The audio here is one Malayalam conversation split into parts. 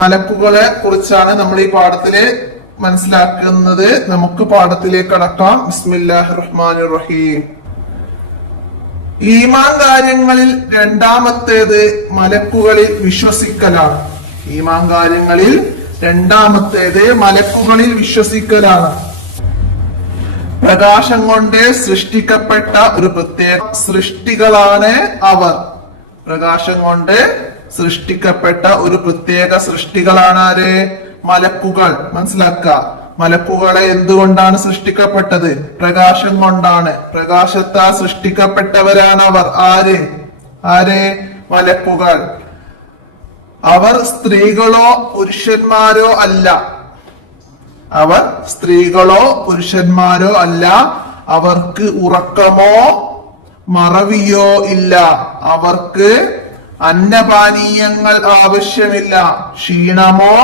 മലക്കുകളെ കുറിച്ചാണ് നമ്മൾ ഈ പാഠത്തില് മനസ്സിലാക്കുന്നത്. നമുക്ക് പാഠത്തിലേക്ക് കടക്കാം. ബിസ്മില്ലാഹിർ റഹ്മാനിർ റഹീം. ഈമാൻ കാര്യങ്ങളിൽ രണ്ടാമത്തേത് മലക്കുകളിൽ വിശ്വസിക്കലാണ്. ഈമാൻ കാര്യങ്ങളിൽ രണ്ടാമത്തേത് മലക്കുകളിൽ വിശ്വസിക്കലാണ്. പ്രകാശം കൊണ്ട് സൃഷ്ടിക്കപ്പെട്ട ഒരു പ്രത്യേക സൃഷ്ടികളാണ് അവർ. പ്രകാശം കൊണ്ട് സൃഷ്ടിക്കപ്പെട്ട ഒരു പ്രത്യേക സൃഷ്ടികളാണ് ആര്? മലക്കുകൾ. മനസ്സിലാക്കുക, മലക്കുകളെ എന്തുകൊണ്ടാണ് സൃഷ്ടിക്കപ്പെട്ടത്? പ്രകാശം കൊണ്ടാണ്. പ്രകാശത്താൽ സൃഷ്ടിക്കപ്പെട്ടവരാണ് അവർ. ആര്? മലക്കുകൾ. അവർ സ്ത്രീകളോ പുരുഷന്മാരോ അല്ല. അവർ സ്ത്രീകളോ പുരുഷന്മാരോ അല്ല. അവർക്ക് ഉറക്കമോ മറവിയോ ഇല്ല. അവർക്ക് അന്നപാനീയങ്ങൾ ആവശ്യമില്ല. ക്ഷീണമോ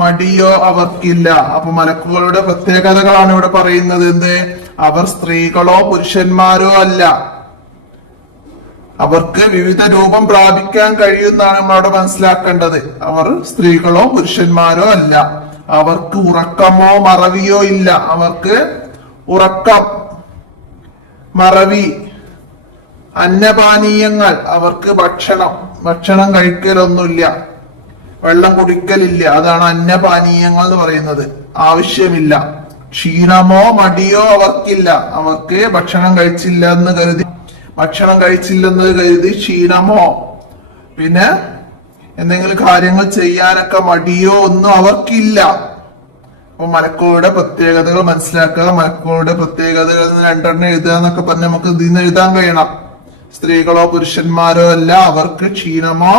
മടിയോ അവർക്കില്ല. അപ്പൊ മലക്കുകളുടെ പ്രത്യേകതകളാണ് ഇവിടെ പറയുന്നത്. എന്ത്? അവർ സ്ത്രീകളോ പുരുഷന്മാരോ അല്ല. അവർക്ക് വിവിധ രൂപം പ്രാപിക്കാൻ കഴിയുന്നതാണ് നമ്മളവിടെ മനസ്സിലാക്കേണ്ടത്. അവർ സ്ത്രീകളോ പുരുഷന്മാരോ അല്ല. അവർക്ക് ഉറക്കമോ മറവിയോ ഇല്ല. അവർക്ക് ഉറക്കം, മറവി, അന്നപാനീയങ്ങൾ, അവർക്ക് ഭക്ഷണം കഴിക്കലൊന്നുമില്ല, വെള്ളം കുടിക്കലില്ല. അതാണ് അന്നപാനീയങ്ങൾ എന്ന് പറയുന്നത്. ആവശ്യമില്ല. ക്ഷീണമോ മടിയോ അവർക്കില്ല. അവർക്ക് ഭക്ഷണം കഴിച്ചില്ലെന്ന് കരുതി ക്ഷീണമോ പിന്നെ എന്തെങ്കിലും കാര്യങ്ങൾ ചെയ്യാനൊക്കെ മടിയോ ഒന്നും അവർക്കില്ല. അപ്പൊ മലക്കുകളുടെ പ്രത്യേകതകൾ മനസ്സിലാക്കുക. മലക്കുകളുടെ പ്രത്യേകതകൾ രണ്ടെണ്ണം എഴുതുക എന്നൊക്കെ പറഞ്ഞ് നമുക്ക് ഇതിൽ നിന്ന് എഴുതാൻ കഴിയണം. സ്ത്രീകളോ പുരുഷന്മാരോ അല്ല. അവർക്ക് ക്ഷീണമോ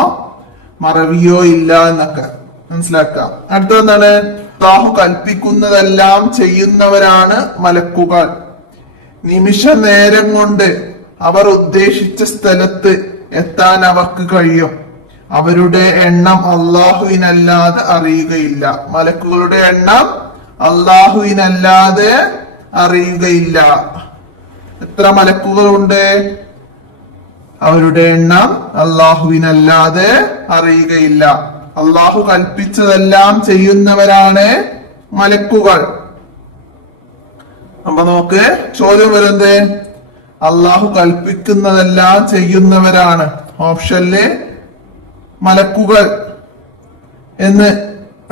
മറവിയോ ഇല്ല എന്നൊക്കെ മനസ്സിലാക്കാം. അടുത്തെന്താണ്? അല്ലാഹു കൽപ്പിക്കുന്നതെല്ലാം ചെയ്യുന്നവരാണ് മലക്കുകൾ. നിമിഷ നേരം കൊണ്ട് അവർ ഉദ്ദേശിച്ച സ്ഥലത്ത് എത്താൻ അവർക്ക് കഴിയും. അവരുടെ എണ്ണം അള്ളാഹുവിനല്ലാതെ അറിയുകയില്ല. മലക്കുകളുടെ എണ്ണം അള്ളാഹുവിനല്ലാതെ അറിയുകയില്ല. എത്ര മലക്കുകളുണ്ട്? അവരുടെ എണ്ണം അള്ളാഹുവിനല്ലാതെ അറിയുകയില്ല. അള്ളാഹു കൽപ്പിച്ചതെല്ലാം ചെയ്യുന്നവരാണ് മലക്കുകൾ. അപ്പൊ നമുക്ക് ചോദ്യം വരുന്നത് അള്ളാഹു കൽപ്പിക്കുന്നതെല്ലാം ചെയ്യുന്നവരാണ്. ഓപ്ഷനില് മലക്കുകൾ എന്ന്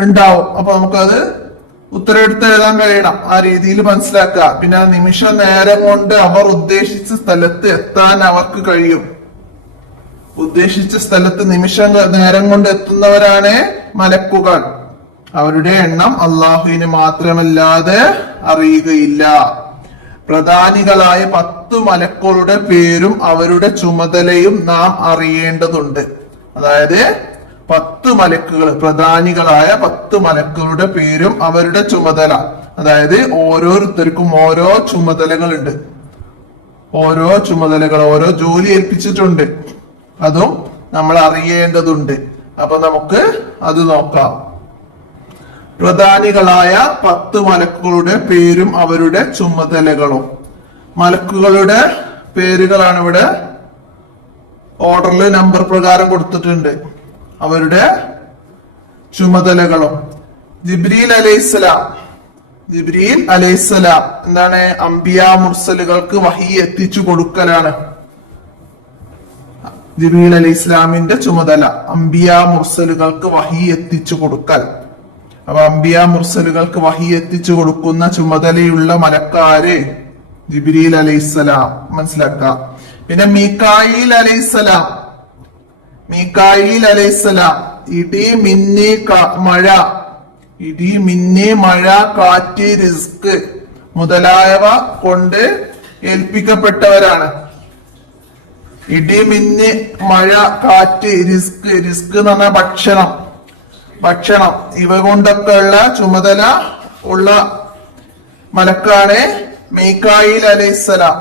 ഉണ്ടാവും. അപ്പൊ നമുക്കത് ഉത്തരം എടുത്ത് എഴുതാൻ കഴിയണം. ആ രീതിയിൽ മനസ്സിലാക്കുക. പിന്നെ നിമിഷ നേരം കൊണ്ട് അവർ ഉദ്ദേശിച്ച സ്ഥലത്ത് എത്താൻ അവർക്ക് കഴിയും. ഉദ്ദേശിച്ച സ്ഥലത്ത് നിമിഷ നേരം കൊണ്ട് എത്തുന്നവരാണ് മലക്കുകൾ. അവരുടെ എണ്ണം അള്ളാഹുവിന് മാത്രമല്ലാതെ അറിയുകയില്ല. പ്രധാനികളായ 10 മലക്കുകളുടെ പേരും അവരുടെ ചുമതലയും നാം അറിയേണ്ടതുണ്ട്. അതായത് 10 മലക്കുകൾ, പ്രധാനികളായ 10 മലക്കുകളുടെ പേരും അവരുടെ ചുമതല. അതായത് ഓരോരുത്തർക്കും ഓരോ ചുമതലകളുണ്ട്. ഓരോ ജോലി ഏൽപ്പിച്ചിട്ടുണ്ട്. അതും നമ്മൾ അറിയേണ്ടതുണ്ട്. അപ്പൊ നമുക്ക് അത് നോക്കാം. പ്രധാനികളായ 10 മലക്കുകളുടെ പേരും അവരുടെ ചുമതലകളും. മലക്കുകളുടെ പേരുകളാണ് ഇവിടെ ഓർഡറിൽ നമ്പർ പ്രകാരം കൊടുത്തിട്ടുണ്ട്. അവരുടെ ചുമതലകളും. ജിബ്രീൽ അലൈഹിസ്സലാം എന്താണ്? അംബിയ മുർസലുകൾക്ക് വഹി എത്തിച്ചു കൊടുക്കലാണ്. ജിബ്രീൽ അലൈഹിസ്സലാമിന്റെ ചുമതല അംബിയ മുർസലുകൾക്ക് വഹി എത്തിച്ചു കൊടുക്കൽ. അപ്പൊ അംബിയ മുർസലുകൾക്ക് വഹി എത്തിച്ചു കൊടുക്കുന്ന ചുമതലയുള്ള മലക്കാര് ജിബ്രീൽ അലൈഹിസ്സലാം. മനസ്സിലാക്കാം. പിന്നെ മീകായിൽ അലൈഹിസ്സലാം ഇടി മിന്നി മഴ കാറ്റ് റിസ്ക് മുതലായവ കൊണ്ട് ഏൽപ്പിക്കപ്പെട്ടവരാണ്. ഇടി മിന്നി മഴ കാറ്റ് റിസ്ക് എന്ന് പറഞ്ഞാൽ ഭക്ഷണം ഇവ കൊണ്ടൊക്കെ ഉള്ള ചുമതല ഉള്ള മലക്കാണ് മീകായിൽ അലൈഹിസ്സലാം.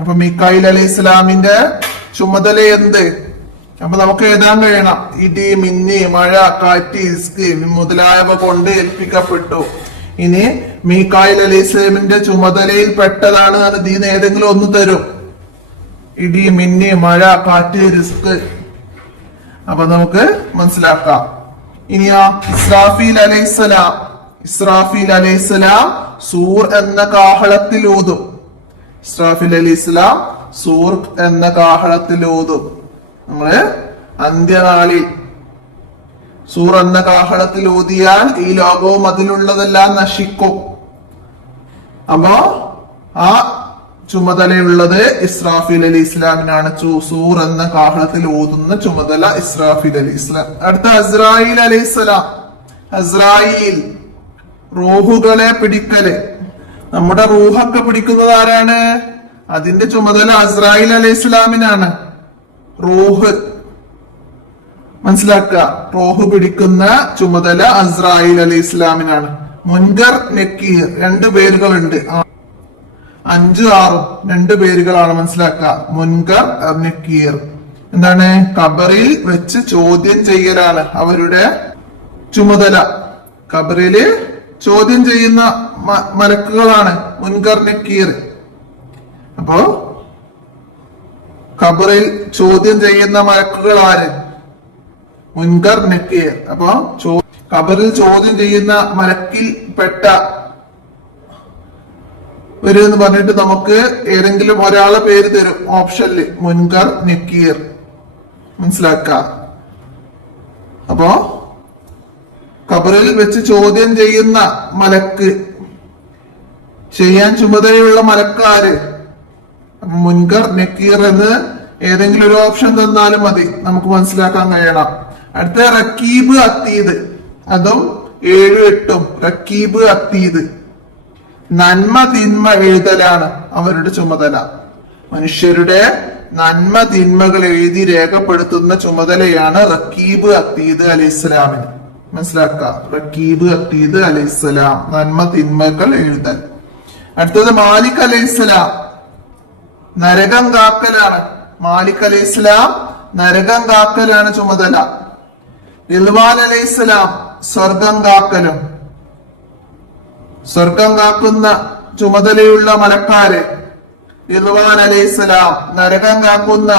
അപ്പൊ മീകായിൽ അലൈഹിസ്സലാമിന്റെ ചുമതല എന്ത്? അപ്പൊ നമുക്ക് എഴുതാൻ കഴിയണം. ഇടി മിന്നി മഴ കാറ്റ് റിസ്ക് മുതലായവ കൊണ്ട് ഏൽപ്പിക്കപ്പെട്ടു. ഇനി മീകായിൽ അലൈഹിസ്സലാമിന്റെ ചുമതലയിൽ പെട്ടതാണ് ഇതിന് ഏതെങ്കിലും ഒന്ന് തരും. ഇടി മിന്നി മഴ കാറ്റ് റിസ്ക്. അപ്പൊ നമുക്ക് മനസ്സിലാക്കാം. ഇനിയോ ഇസ്രാഫീൽ അലൈഹിസ്സലാം. ഇസ്രാഫീൽ അലൈഹിസ്സലാം സൂർ എന്ന കാഹളത്തിൽ ഊതും. ഇസ്രാഫീൽ അലൈഹിസ്സലാം സൂർ എന്ന കാഹളത്തിൽ ഊതും. നമ്മള് അന്ത്യനാളിൽ സൂർ എന്ന കാഹളത്തിൽ ഊതിയാൽ ഈ ലോകവും അതിലുള്ളതെല്ലാം നശിക്കും. അപ്പോ ആ ചുമതലയുള്ളത് ഇസ്രാഫീൽ അലി ഇസ്ലാമിനാണ്. സൂർ എന്ന കാഹളത്തിൽ ഊതുന്ന ചുമതല ഇസ്രാഫീൽ അലി ഇസ്ലാം. അടുത്ത അസ്രായിൽ അലൈഹിസ്സലാം. അസ്രായിൽ റൂഹുകളെ പിടിക്കല്. നമ്മുടെ റൂഹൊക്കെ പിടിക്കുന്നത് ആരാണ്? അതിന്റെ ചുമതല അസ്രായിൽ അലൈഹി ഇസ്ലാമിനാണ്. റൂഹ് മനസ്സിലാക്കുക. റൂഹ് പിടിക്കുന്ന ചുമതല അസ്രായിൽ അലൈഹി ഇസ്ലാമിനാണ്. മുൻകർ നക്കീർ രണ്ടു പേരുകളുണ്ട്. 5, 6 രണ്ടു പേരുകളാണ് മനസ്സിലാക്കുക. മുൻകർ നക്കീർ എന്താണ്? ഖബറിൽ വെച്ച് ചോദ്യം ചെയ്യലാണ് അവരുടെ ചുമതല. ഖബറില് ചോദ്യം ചെയ്യുന്ന മലക്കുകളാണ് മുൻകർ നക്കീർ. അപ്പോ ഖബറിൽ ചോദ്യം ചെയ്യുന്ന മലക്കുകൾ ആര്? മുൻകർ നക്കീർ. അപ്പോ ഖബറിൽ ചോദ്യം ചെയ്യുന്ന മലക്കിൽ പെട്ട എന്ന് പറഞ്ഞിട്ട് നമുക്ക് ഏതെങ്കിലും ഒരാളെ പേര് തരും ഓപ്ഷനില്. മുൻകർ നക്കീർ മനസ്സിലാക്ക. അപ്പോ ഖബറിൽ വെച്ച് ചോദ്യം ചെയ്യുന്ന മലക്ക് ചെയ്യാൻ ചുമതലയുള്ള മലക്കാര് മുൻകർ നക്കീർ എന്ന് ഏതെങ്കിലും ഒരു ഓപ്ഷൻ തന്നാലും മതി, നമുക്ക് മനസ്സിലാക്കാൻ കഴിയണം. അടുത്ത റക്കീബ് അത്തീദ്. അതും 7, 8 റക്കീബ് അത്തീദ്. നന്മ തിന്മ എഴുതലാണ് അവരുടെ ചുമതല. മനുഷ്യരുടെ നന്മ തിന്മകൾ എഴുതി രേഖപ്പെടുത്തുന്ന ചുമതലയാണ് റക്കീബ് അത്തീദ് അലൈഹിസ്സലാമിന്. മനസ്സിലാക്കുക. റക്കീബ് അത്തീദ് അലൈഹിസ്സലാം നന്മ തിന്മകൾ എഴുതൽ. അടുത്തത് മാലിക് അലൈഹിസ്സലാം നരകം കാക്കലാണ്. മാലിക് അലൈഹിസ്സലാം നരകം കാക്കലാണ് ചുമതല. റിദ്വാൻ അലൈഹിസ്സലാം സ്വർഗം കാക്കലും. സ്വർഗം കാക്കുന്ന ചുമതലയുള്ള മലക്കാര് റിദ്വാൻ അലൈഹിസ്സലാം. നരകം കാക്കുന്ന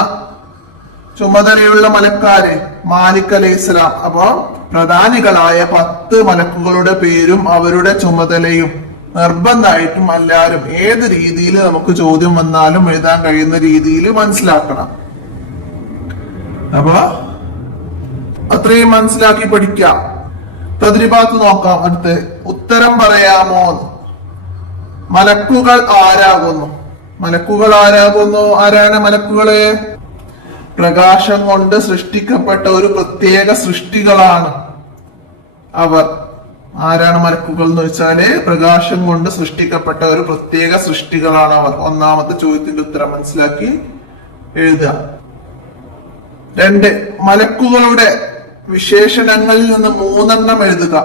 ചുമതലയുള്ള മലക്കാര് മാലിക് അലൈഹിസ്സലാം. അപ്പോ പ്രധാനികളായ 10 മലക്കുകളുടെ പേരും അവരുടെ ചുമതലയും നിർബന്ധമായിട്ടും എല്ലാവരും ഏത് രീതിയിൽ നമുക്ക് ചോദ്യം വന്നാലും എഴുതാൻ കഴിയുന്ന രീതിയിൽ മനസ്സിലാക്കണം. അപ്പൊ അത്രയും മനസ്സിലാക്കി പഠിക്കാം. തദ്രിബാത്ത് നോക്കാം. അടുത്ത് ഉത്തരം പറയാമോ? മലക്കുകൾ ആരാകുന്നു? മലക്കുകൾ ആരാകുന്നു? ആരാണ് മലക്കുകള്? പ്രകാശം കൊണ്ട് സൃഷ്ടിക്കപ്പെട്ട ഒരു പ്രത്യേക സൃഷ്ടികളാണ് അവർ. ആരാണ് മലക്കുകൾ എന്ന് വെച്ചാല് പ്രകാശം കൊണ്ട് സൃഷ്ടിക്കപ്പെട്ട ഒരു പ്രത്യേക സൃഷ്ടികളാണ് അവർ. ഒന്നാമത്തെ ചോദ്യത്തിന്റെ ഉത്തരം മനസ്സിലാക്കി എഴുതുക. 2 മലക്കുകളുടെ വിശേഷണങ്ങളിൽ നിന്ന് 3 എഴുതുക.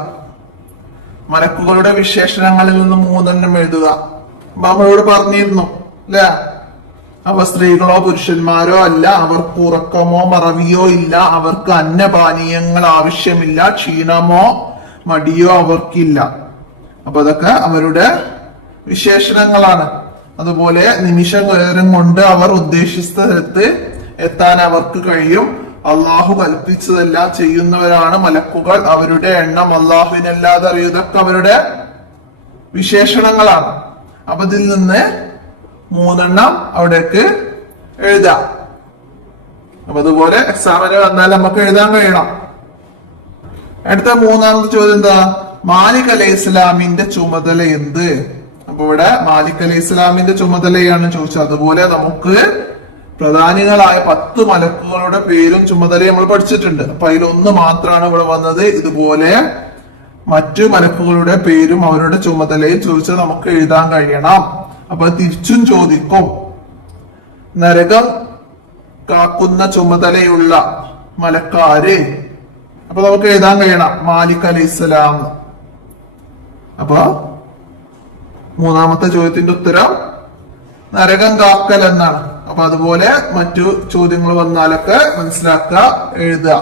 മലക്കുകളുടെ വിശേഷണങ്ങളിൽ നിന്ന് 3 എഴുതുക. നമ്മളോട് പറഞ്ഞിരുന്നു അല്ലെ? അവ സ്ത്രീകളോ പുരുഷന്മാരോ അല്ല, അവർക്ക് ഉറക്കമോ മറവിയോ ഇല്ല, അവർക്ക് അന്നപാനീയങ്ങൾ ആവശ്യമില്ല, ക്ഷീണമോ മടിയോ അവർക്കില്ല. അപ്പൊ അതൊക്കെ അവരുടെ വിശേഷണങ്ങളാണ്. അതുപോലെ നിമിഷം കൊണ്ട് അവർ ഉദ്ദേശിച്ച സ്ഥലത്ത് എത്താൻ അവർക്ക് കഴിയും. അള്ളാഹു കൽപ്പിച്ചതെല്ലാം ചെയ്യുന്നവരാണ് മലക്കുകൾ. അവരുടെ എണ്ണം അള്ളാഹുവിനല്ലാതെ അറിയുന്നതൊക്കെ അവരുടെ വിശേഷണങ്ങളാണ്. അപ്പൊ ഇതിൽ നിന്ന് 3 അവിടേക്ക് എഴുതാം. അപ്പൊ അതുപോലെ എക്സാമിന് വന്നാൽ നമുക്ക് എഴുതാൻ കഴിയണം. അടുത്ത 3ാമത്തെ ചോദ്യം എന്താ? മാലിക് അലൈഹി ഇസ്ലാമിന്റെ ചുമതല എന്ത്? അപ്പൊ ഇവിടെ മാലിക് അലൈഹി ഇസ്ലാമിന്റെ ചുമതലയാണ് ചോദിച്ചത്. അതുപോലെ നമുക്ക് പ്രധാനികളായ 10 മലക്കുകളുടെ പേരും ചുമതലയും നമ്മൾ പഠിച്ചിട്ടുണ്ട്. അപ്പൊ അതിലൊന്ന് മാത്രമാണ് ഇവിടെ വന്നത്. ഇതുപോലെ മറ്റു മലക്കുകളുടെ പേരും അവരുടെ ചുമതലയും ചോദിച്ചാൽ നമുക്ക് എഴുതാൻ കഴിയണം. അപ്പൊ തിരിച്ചും ചോദിക്കും. നരകം കാക്കുന്ന ചുമതലയുള്ള മലക്കാര്. അപ്പൊ നമുക്ക് എഴുതാൻ കഴിയണം മാലിക് അലൈഹിസ്സലാം. അപ്പൊ 3ാമത്തെ ചോദ്യത്തിന്റെ ഉത്തരം നരകം കാക്കൽ എന്നാണ്. അപ്പൊ അതുപോലെ മറ്റു ചോദ്യങ്ങൾ വന്നാലൊക്കെ മനസ്സിലാക്കുക, എഴുതുക.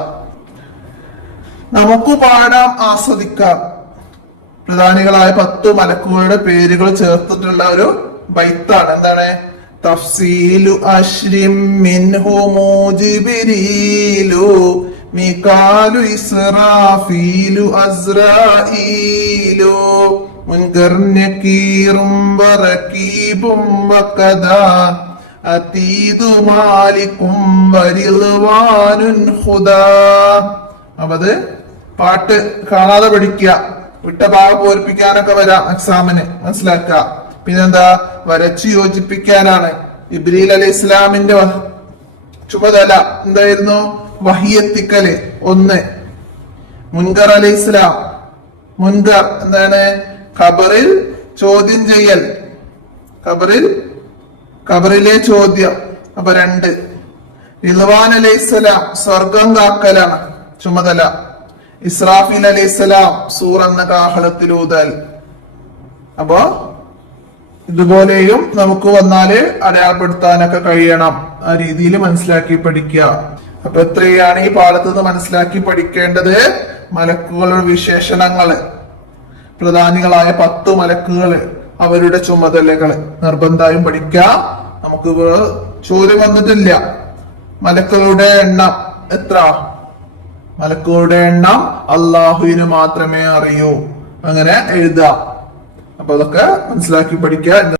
നമുക്ക് പാടാം, ആസ്വദിക്കാം. പ്രധാനികളായ 10 മലക്കുകളുടെ പേരുകൾ ചേർത്തിട്ടുള്ള ഒരു ബൈത്താണ്. എന്താണ്? തഫ്സീലു അശ്രിം മിൻഹു ജിബ്രീലു മീകാലു ഇസ്രാഫീലു അസ്രാഈലു മുൻകർ നകീറും വറകീബും വകദാ അതീദു മാലിക്കും വരിദ്വാനുൻ ഖുദാ. അപ്പൊ അത് പാട്ട് കാണാതെ പഠിക്കുക, വിട്ട ഭാഗം പൂരിപ്പിക്കാനൊക്കെ വരാം എക്സാമിന്, മനസ്സിലാക്കുക. പിന്നെന്താ, വരച്ചു യോജിപ്പിക്കാനാണ്. ഇബ്രീൽ അലൈഹി ഇസ്ലാമിന്റെ ചുമതല എന്തായിരുന്നു? വഹിയെത്തിക്കല് 1. മുൻകർ അലൈഹി ഇസ്ലാം, മുൻകർ എന്താണ്? ഖബറിൽ ചോദ്യം ചെയ്യൽ, ഖബറിലെ ചോദ്യം. അപ്പൊ 2. റിദ്വാൻ അലൈഹിസ്സലാം സ്വർഗം കാക്കലാണ് ചുമതല. ഇസ്രാഫീൽ അലൈഹിസ്സലാം സൂർ എന്ന കാഹളത്തിലൂതൽ. അപ്പോ ഇതുപോലെയും നമുക്ക് വന്നാല് അടയാളപ്പെടുത്താനൊക്കെ കഴിയണം. ആ രീതിയിൽ മനസ്സിലാക്കി പഠിക്കുക. അപ്പൊ എത്രയാണ് ഈ പാഠത്ത് നിന്ന് മനസ്സിലാക്കി പഠിക്കേണ്ടത്? മലക്കുകളുടെ വിശേഷണങ്ങള്, പ്രധാനികളായ 10 മലക്കുകള്, അവരുടെ ചുമതലകള് നിർബന്ധമായും പഠിക്കാം. നമുക്ക് ചോദ്യം വന്നിട്ടില്ല. മലക്കുകളുടെ എണ്ണം എത്ര? മലക്കുകളുടെ എണ്ണം അള്ളാഹുവിന് മാത്രമേ അറിയൂ. അങ്ങനെ എഴുതാം. അപ്പൊ അതൊക്കെ മനസ്സിലാക്കി പഠിക്കുക.